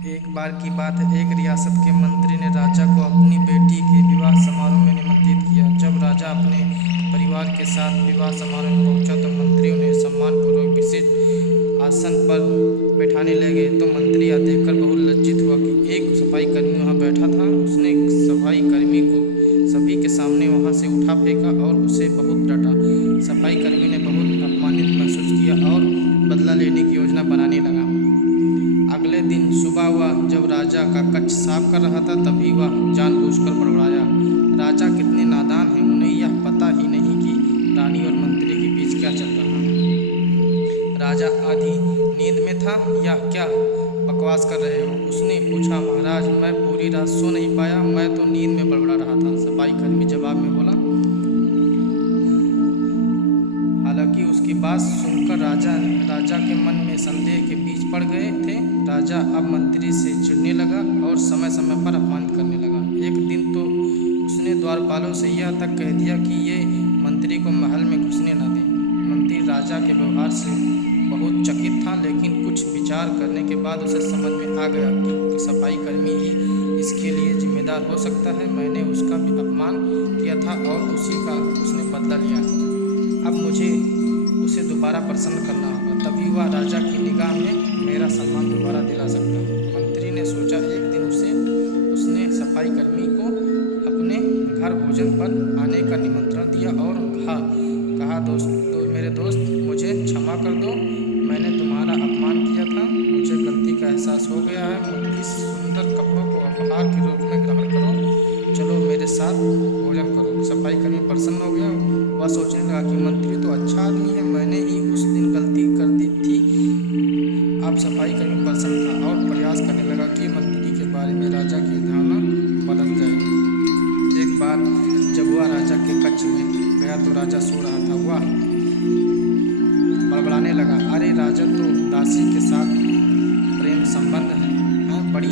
एक बार की बात है, एक रियासत के मंत्री ने राजा को अपनी बेटी के विवाह समारोह में निमंत्रित किया। जब राजा अपने परिवार के साथ विवाह समारोह में पहुंचा तो मंत्रियों ने सम्मानपूर्वक विशिष्ट आसन पर बैठाने लगे। तो मंत्री यह देखकर बहुत लज्जित हुआ कि एक सफाई कर्मी वहां बैठा था। उसने सफाई कर्मी को सभी के सामने वहां से उठा फेंका और उसे बहुत डांटा। सफाई कर्मी ने बहुत अपमानित महसूस किया और बदला लेने की योजना बनाने लगा। अगले दिन सुबह हुआ, जब राजा का कक्ष साफ कर रहा था तभी वह जानबूझकर बड़बड़ाया। राजा कितने नादान हैं, उन्हें यह पता ही नहीं कि रानी और मंत्री के बीच क्या चल रहा है। राजा आधी नींद में था या क्या बकवास कर रहे हो? उसने पूछा। महाराज, मैं पूरी रात सो नहीं पाया, मैं तो नींद में बड़बड़ा रहा था, सफाई कर्मी जवाब में बोला। हालांकि उसकी बात सुनकर राजा के मन में संदेह के बीज पड़ गए थे। राजा अब मंत्री से चिढ़ने लगा और समय समय पर अपमानित करने लगा। एक दिन तो उसने द्वारपालों से यह तक कह दिया कि ये मंत्री को महल में घुसने न दें। मंत्री राजा के व्यवहार से बहुत चकित था, लेकिन कुछ विचार करने के बाद उसे समझ में आ गया कि सफाई कर्मी ही इसके लिए जिम्मेदार हो सकता है। मैंने उसका भी अपमान किया था और उसी का उसने बदला लिया। अब मुझे उसे दोबारा प्रसन्न करना होगा, तभी वह राजा की निगाह में मेरा सम्मान दोबारा दिला सकता है। मंत्री ने सोचा। एक दिन उसने सफाई कर्मी को अपने घर भोजन पर आने का निमंत्रण दिया और कहा मेरे दोस्त, मुझे क्षमा कर दो, मैंने तुम्हारा अपमान किया था, मुझे गलती का एहसास हो गया है। इस सुंदर कपड़ों को उपहार के रूप में ग्रहण करो, चलो मेरे साथ भोजन करो। सफाई कर्मी प्रसन्न हो गया। वह सोचने लगा कि मंत्री तो अच्छा आदमी है, मैंने ही उस दिन गलती कर दी थी। अब सफाई कर्मी प्रसन्न था और प्रयास करने लगा कि मंत्री के बारे में राजा की धारणा बदल जाए। एक बार जब वह राजा के कक्ष में गया तो राजा सो रहा था। वह बड़बड़ाने लगा, अरे राजा, तो दासी के साथ प्रेम संबंध है, बड़ी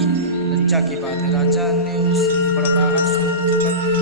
लज्जा की बात है। राजा ने उस बड़बड़ाहट सुनकर